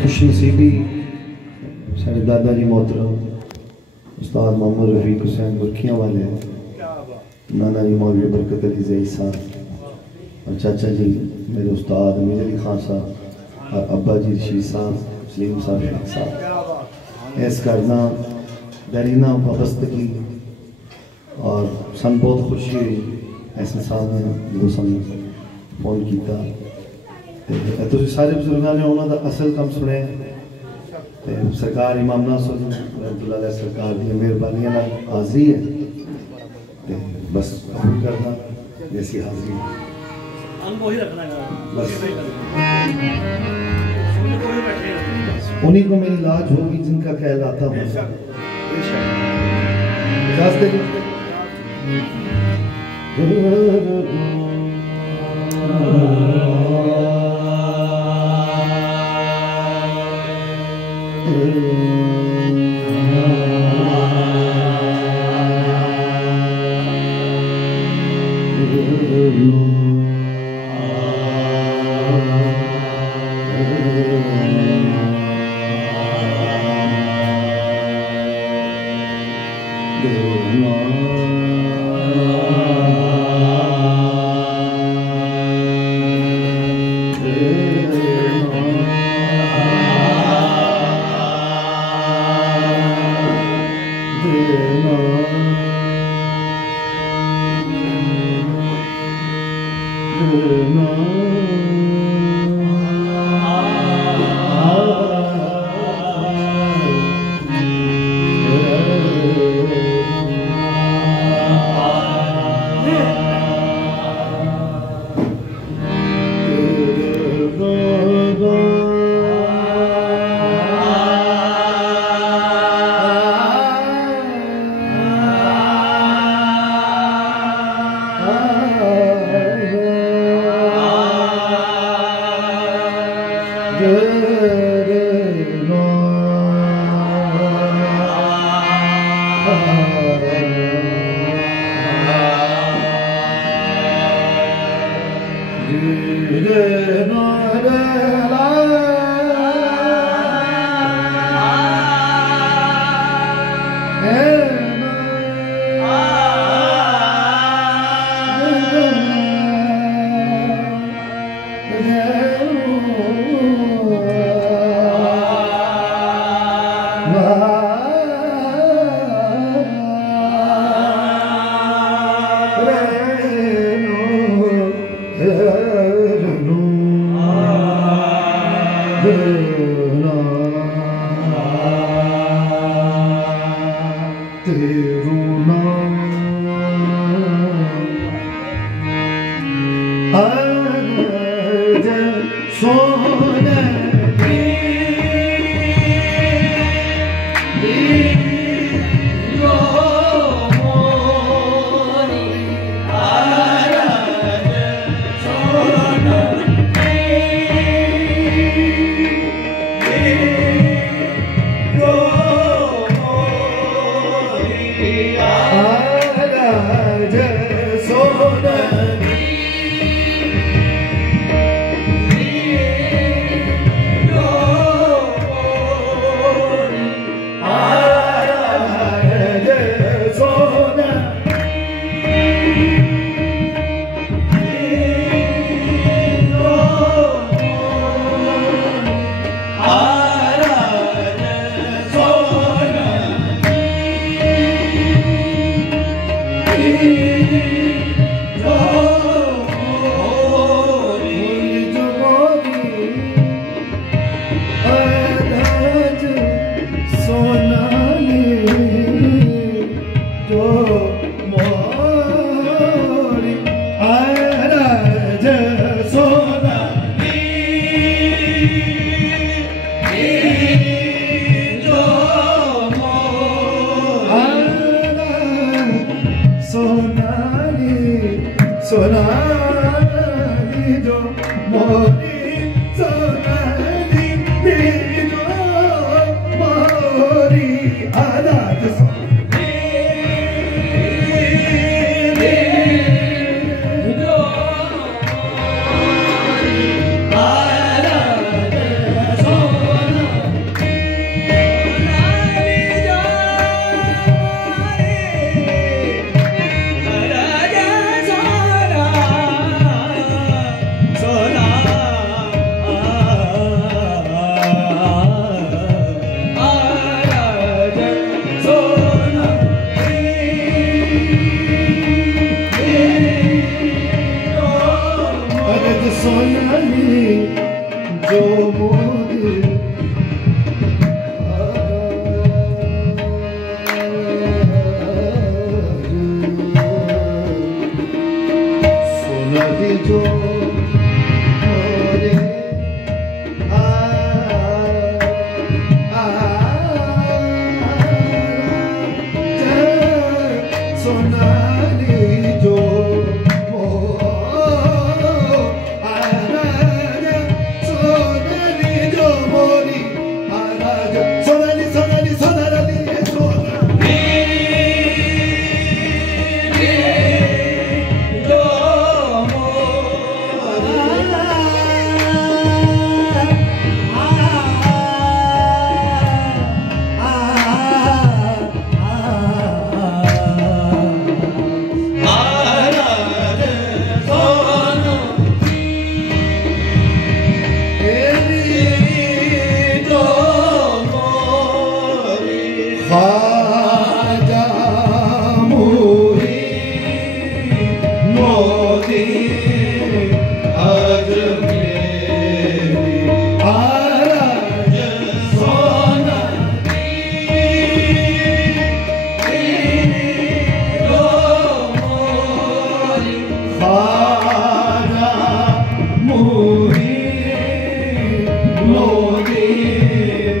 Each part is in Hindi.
खुशी सी भी साढ़े दादा जी मोहतरम उस्ताद मोहम्मद रफीक हुसैन बुरखियाँ वाले हैं, नाना जी मौलवी बरकत अली ज़ई साहब और चाचा जी मेरे उस्ताद अमीर अली खान साहब और अब्बा जी रशीद साहब सलीम साहब शेख साहब इस करना दरीना वाबस्तगी और सन बहुत खुशी हुई ऐसे साहब ने जो सन फोन किया तो सारे बुजुर्गों ने उन्होंने असल कम सुने सरकार इमाम नासर रहमतुल्लाह सरकार की मेहरबानी हाजिरी है बस करना जैसी हाजिरी बस उन्हीं को मेरी लाज होगी जिनका कहलाता हूँ जो मोदी सोना दी जो मोरे सोना दी जो ख्वाजा मोरी मोदी आज मेरी आरज सोना ख्वाजा मोरी मोदी आज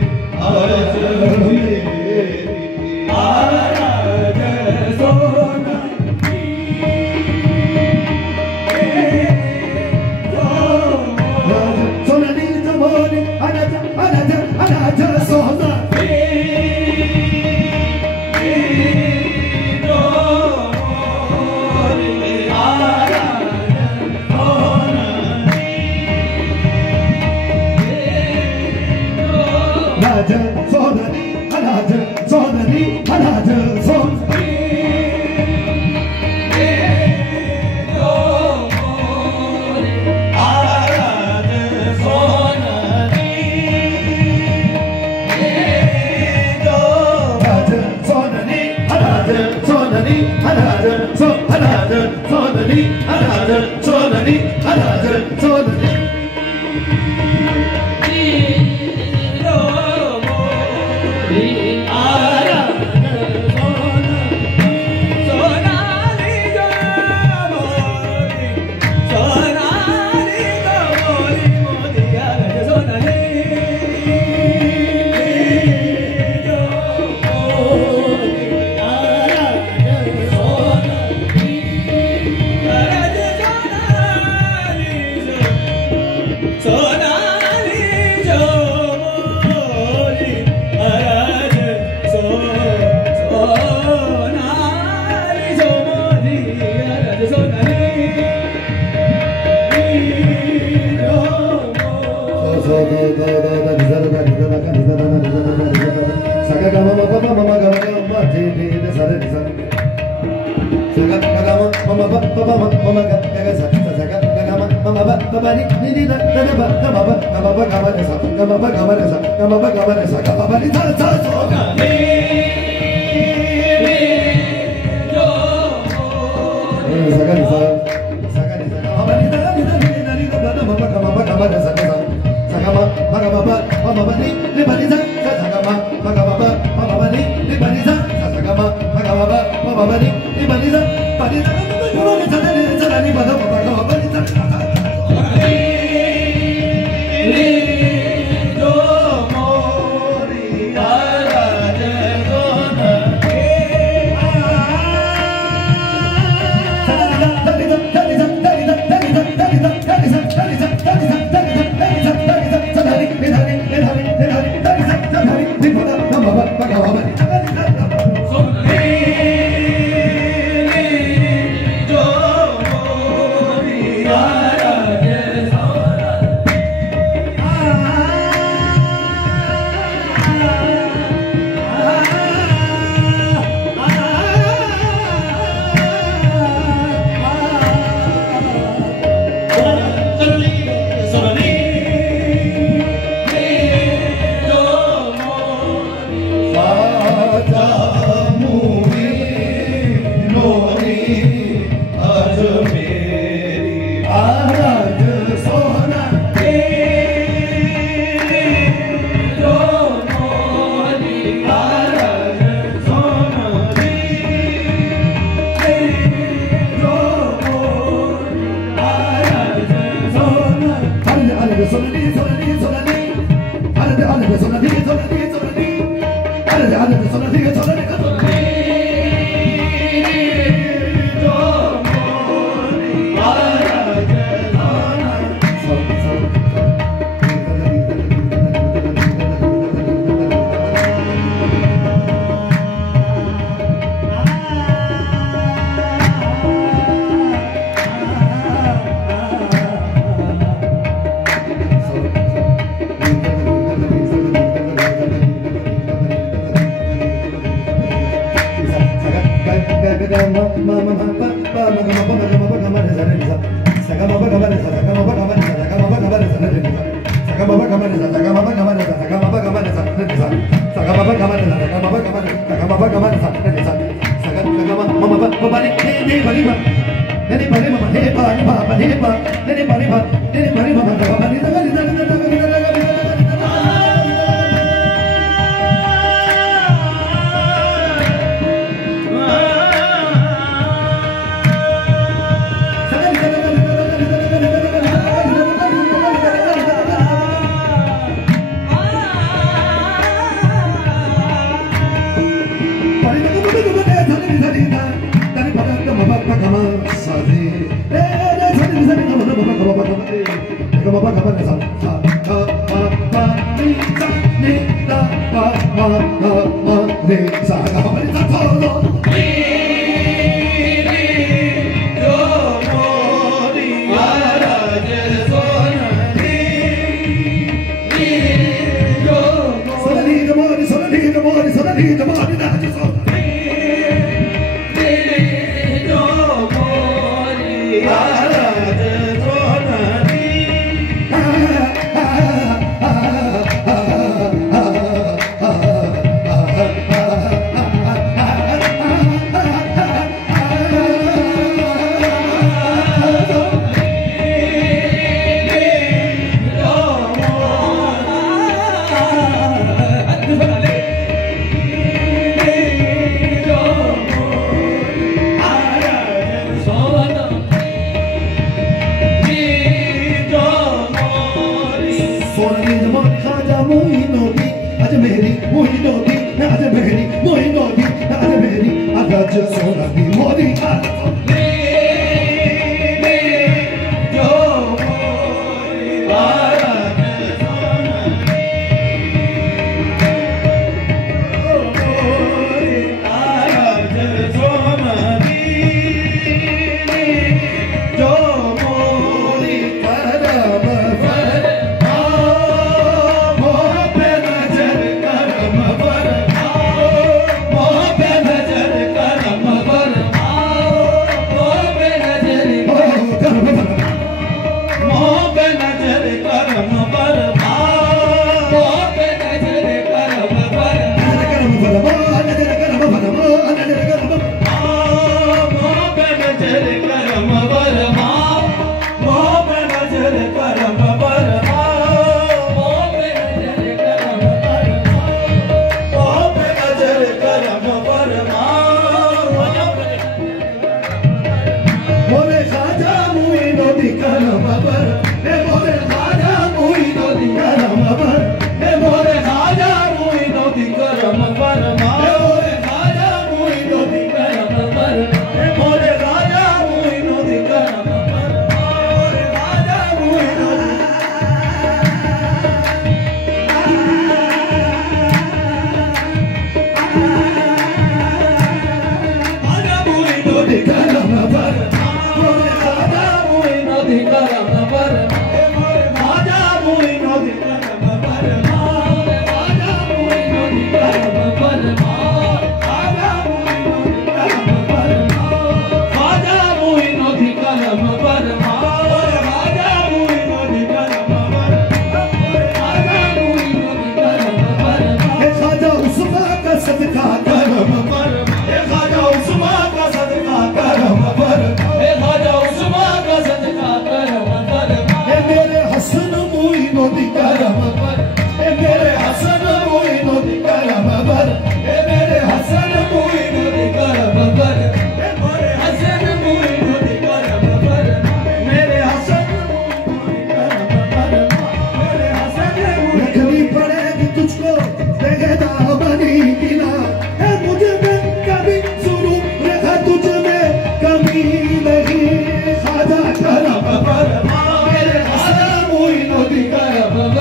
Baba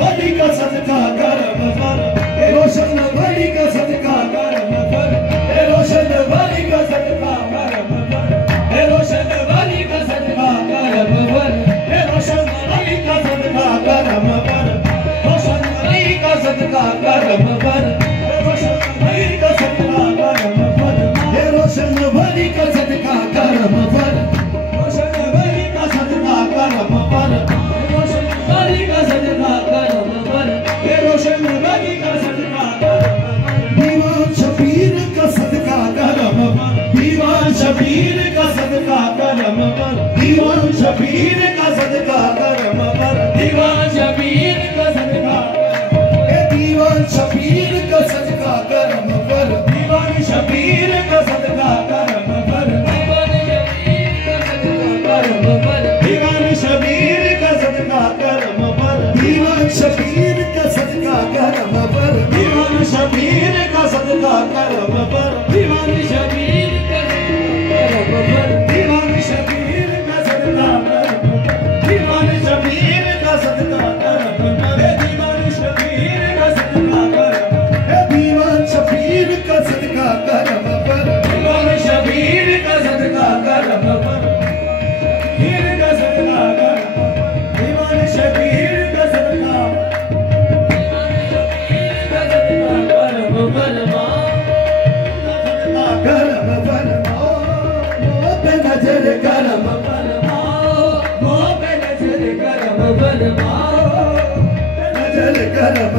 वली का सदका करम पर, ए रोशन वली का सदका करम पर, ए रोशन वली का सदका करम पर, ए रोशन वली का सदका करम पर, ए रोशन वली का सदका करम पर, रोशन वली का सदका करम पर, ए रोशन वली का सदका करम पर, ए रोशन वली का सदका करम पर, रोशन वली का सदका करम पर, रोशन वली का सदका करम पर, ए रोशन वली का सदका करम पर, दीवान शबीर का सदका करम पर, दीवान शबीर का सदका करम पर, दीवान शबीर का सदका करम पर, दीवान शबीर का सदका, ए दीवान शबीर का सदका करम पर, दीवान शबीर का सदका करम पर, दीवान शबीर का सदका करम पर, दीवान शबीर का सदका करम पर, दीवान शबीर का सदका करम पर, दीवान शबीर का सदका करम पर, दीवान शबीर का सदका करम पर, दीवान शबीर का सदका करम पर, दीवान शबीर का सदका करम पर, दीवान शबीर का सदका करम पर, शबीर का सदका करम पर, दीवान शबीर का सदका, करम फरमा, मोह पे नजर करम फरमा, मोह पे नजर करम फरमा, नजर करम